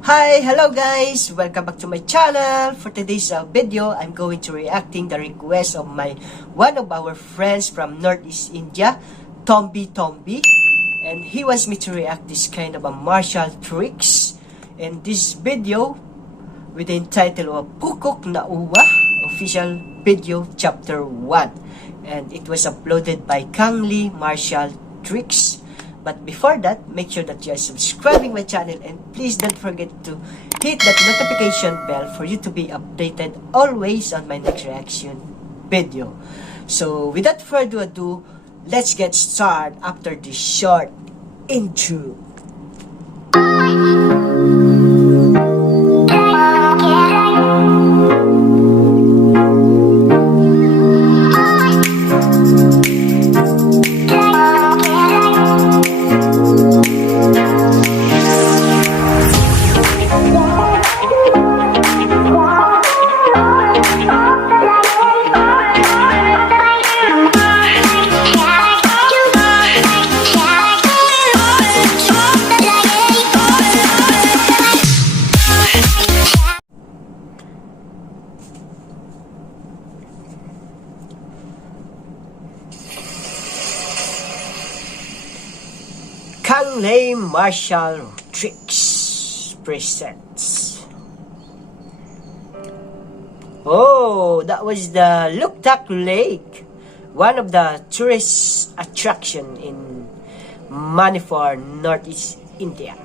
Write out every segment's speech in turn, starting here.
Hi, hello guys! Welcome back to my channel. For today's video, I'm going to reacting the request of one of our friends from Northeast India, Tombi. And he wants me to react this kind of a martial tricks. And this video with the title of PUKOK NAOWA official video chapter 1. And it was uploaded by Kanglei martial tricks. But before that, make sure that you are subscribing my channel and please don't forget to hit that notification bell for you to be updated always on my next reaction video. So without further ado, let's get started after this short intro. Kanglei martial tricks presents. Oh, that was the Luktak Lake, one of the tourist attraction in Manipur, Northeast India.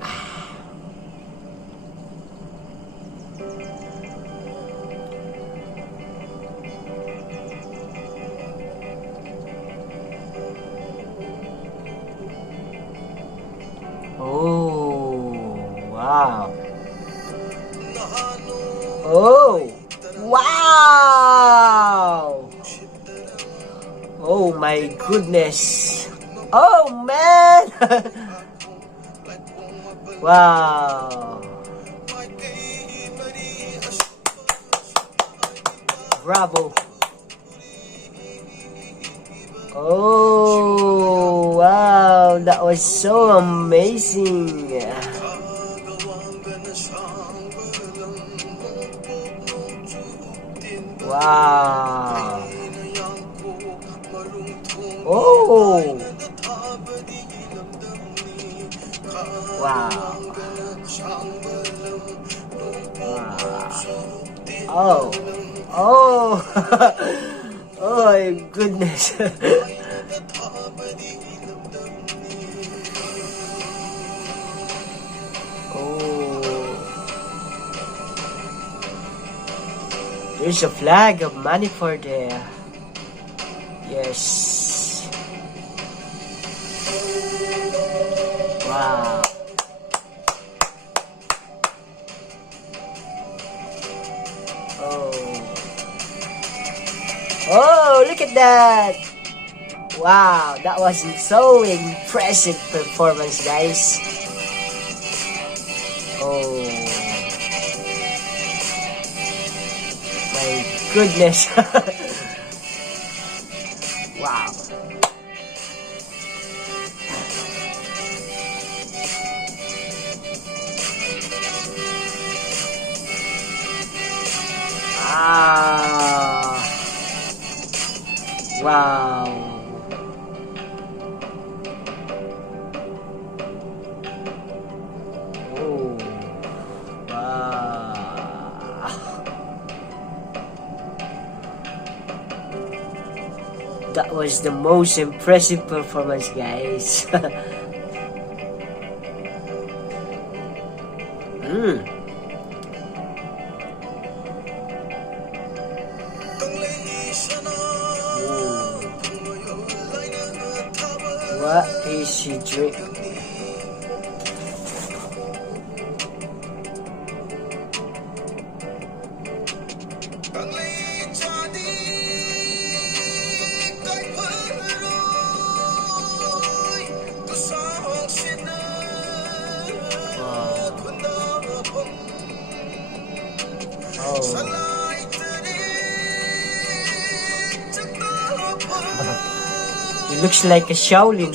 Oh, wow. Oh, wow. Oh my goodness. Oh man. Wow. Bravo. Oh, wow, that was so amazing. Wow. Oh. Wow. Wow. Oh. Oh. Oh my goodness. Oh. There's a flag of Manipur there. Yes. Wow. Oh. Oh, look at that! Wow, that was so impressive performance, guys. Oh. My goodness. Wow. Ah. Wow. Oh. Wow. That was the most impressive performance, guys. What is she drinking? Oh. It looks like a Shaolin.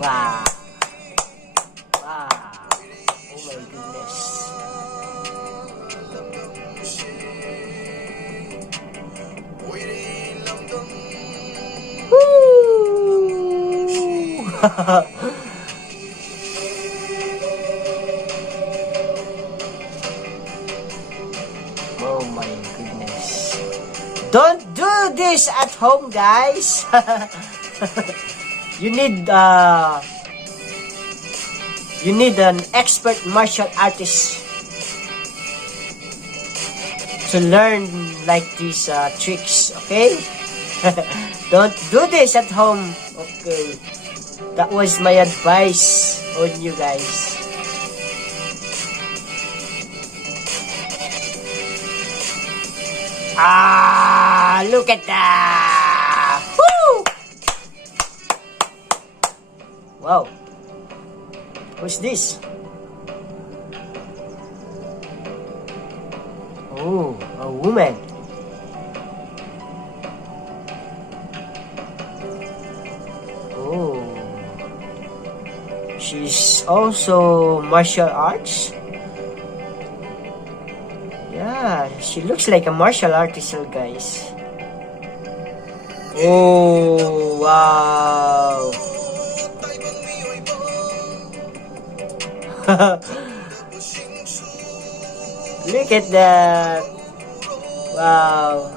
Wow. Oh my goodness. Don't do this at home, guys. You need an expert martial artist to learn like these tricks, okay? Don't do this at home, okay? That was my advice on you guys. Look at that! Woo! Wow. Who's this? Oh, a woman. Oh. She's also martial arts. Yeah, she looks like a martial artist, guys. Oh, wow. Look at that. Wow.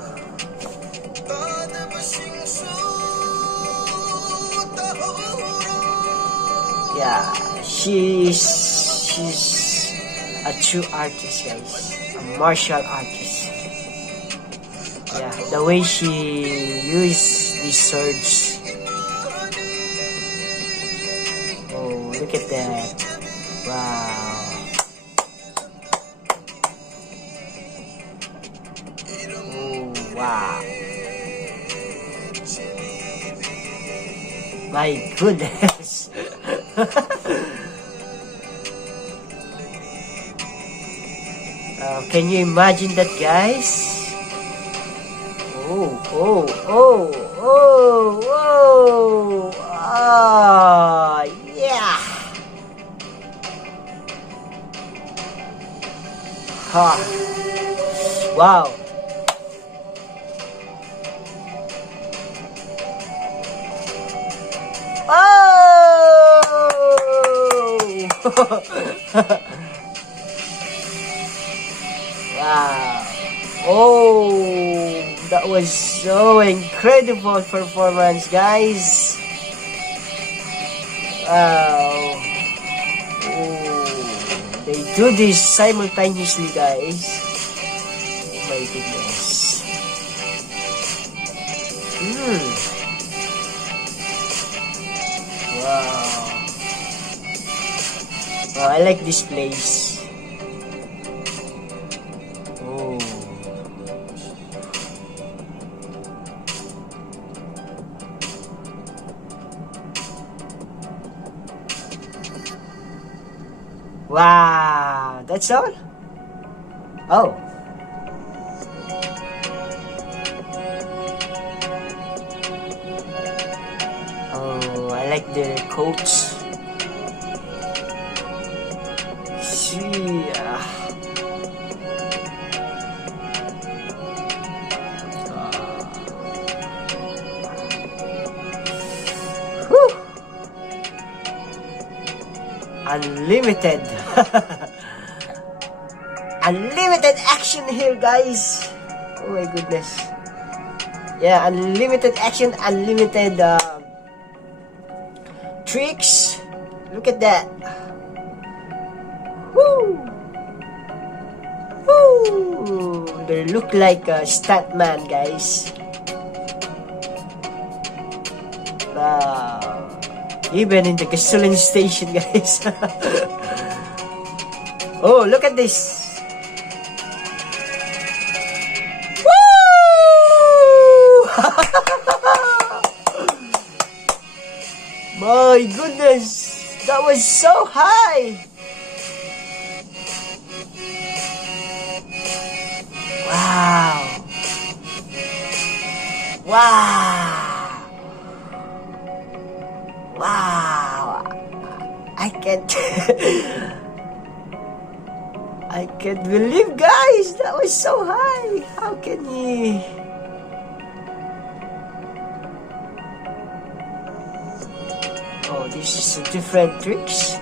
Yeah, she's a true artist, guys. A martial artist. Yeah, the way she used these swords. Oh, look at that. Wow. Oh, wow. My goodness. Can you imagine that, guys? Oh, oh, oh, oh, oh, yeah. Ha. Wow. Oh! Wow. Oh, that was so incredible performance, guys. Wow. Oh, they do this simultaneously, guys. Oh my goodness. Wow. Wow, I like this place. Oh. Wow, that's all? Oh. Oh, I like their coats. See, whew. Unlimited. Unlimited action here, guys. Oh my goodness. Yeah, unlimited action, unlimited tricks. Look at that. Woo! Woo! They look like a stuntman, guys. Wow. Even in the gasoline station, guys. Oh, look at this. My goodness, that was so high. Wow. Wow. Wow. I can't I can't believe, guys, that was so high. How can you? Oh, this is a different tricks.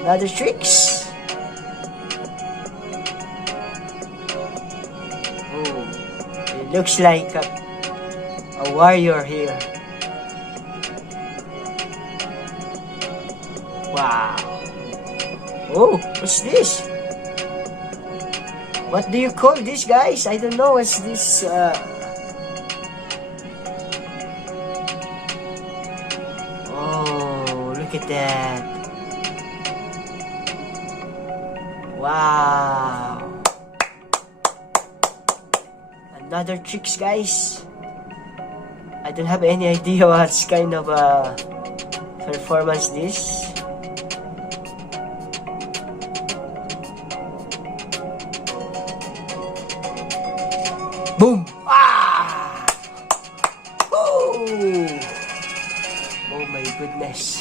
Another tricks. Oh, it looks like a warrior here. Wow. Oh, what's this? What do you call this, guys? I don't know. What's this? Oh, look at that. Wow. Another tricks, guys. I don't have any idea what's kind of performance this. Boom! Ah! Oh! Oh my goodness.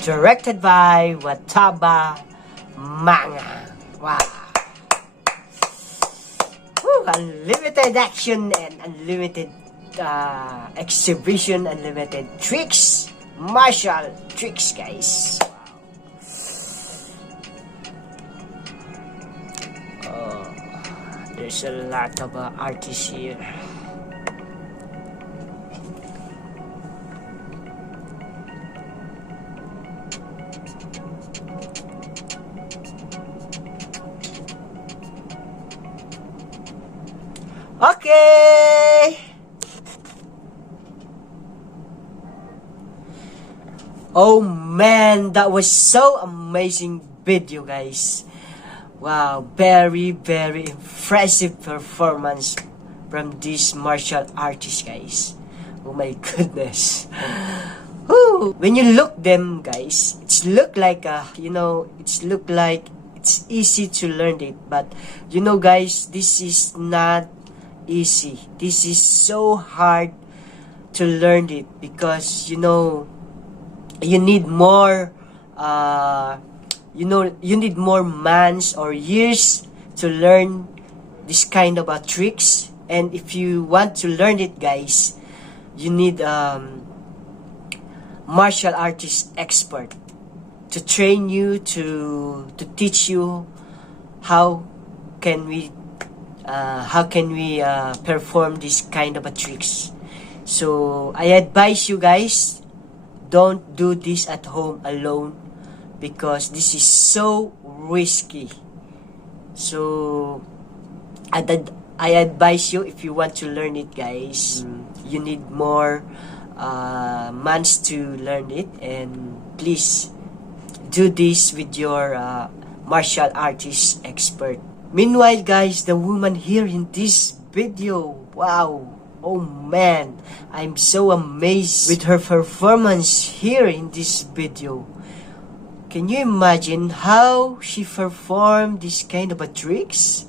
Directed by Wataba Manga. Wow. Woo, unlimited action and unlimited exhibition, unlimited tricks, martial tricks, guys. Wow. There's a lot of artists here. Okay. Oh man, that was so amazing video, guys. Wow, very impressive performance from this martial artist, guys. Oh my goodness. Woo. When you look them, guys, it's look like it's easy to learn it, but you know, guys, this is not easy. This is so hard to learn it because you need more you need more months or years to learn this kind of tricks. And if you want to learn it, guys, you need martial artist expert to train you, to teach you how can we perform this kind of tricks. So I advise you, guys, don't do this at home alone because this is so risky. So I advise you, if you want to learn it, guys, you need more months to learn it, and please do this with your martial artist expert. Meanwhile, guys, the woman here in this video, wow, oh man, I'm so amazed with her performance here in this video. Can you imagine how she performed this kind of tricks?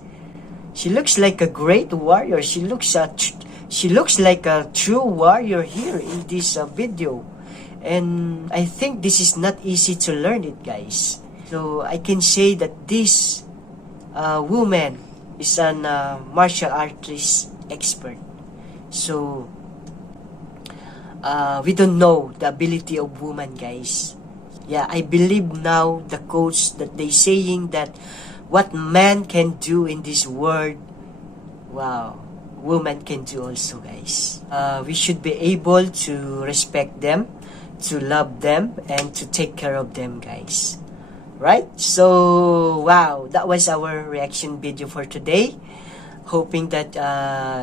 She looks like a great warrior. She looks like a true warrior here in this video. And I think this is not easy to learn it, guys. So I can say that this woman is an martial artist expert. So we don't know the ability of woman, guys. Yeah, I believe now the quotes that they saying that what man can do in this world, wow, woman can do also, guys. We should be able to respect them, to love them, and to take care of them, guys. Right? So wow, that was our reaction video for today. Hoping that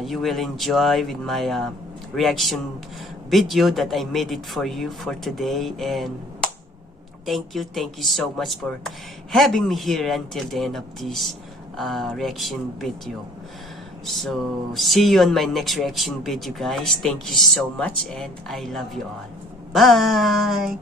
you will enjoy with my reaction video that I made it for you for today. And thank you so much for having me here until the end of this reaction video. So see you on my next reaction video, guys. Thank you so much, and I love you all. Bye.